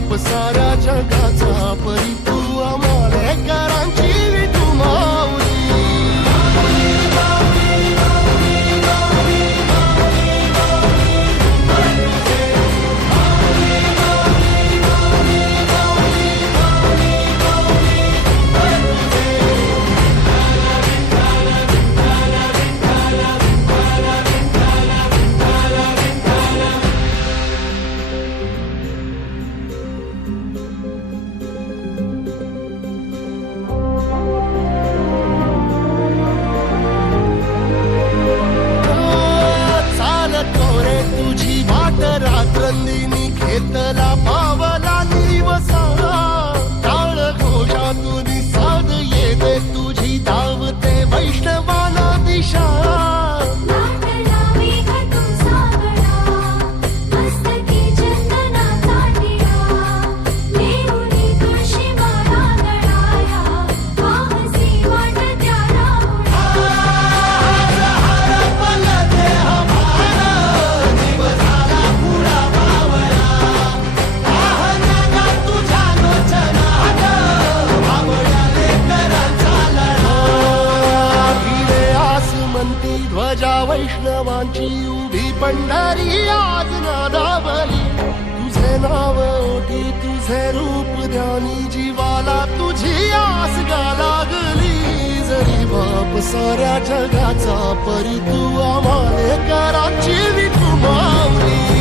बाप साऱ्या जगाचा परी तू आम्हाला करांची विठू माऊली. रात्रंदिनी घेतला पावला दिवसा टाळ घोषातून साध येते तुझी धावते वैष्णवाना दिशा. ध्वजा वैष्णवांची उभी पंढरी आज नादावली. तुझे नाव ओठी तुझे रूप ध्यानी जीवाला तुझी आस गा लागली. जरी बाप साऱ्या जगाचा परी तू आम्हाला कराची विठू माऊली.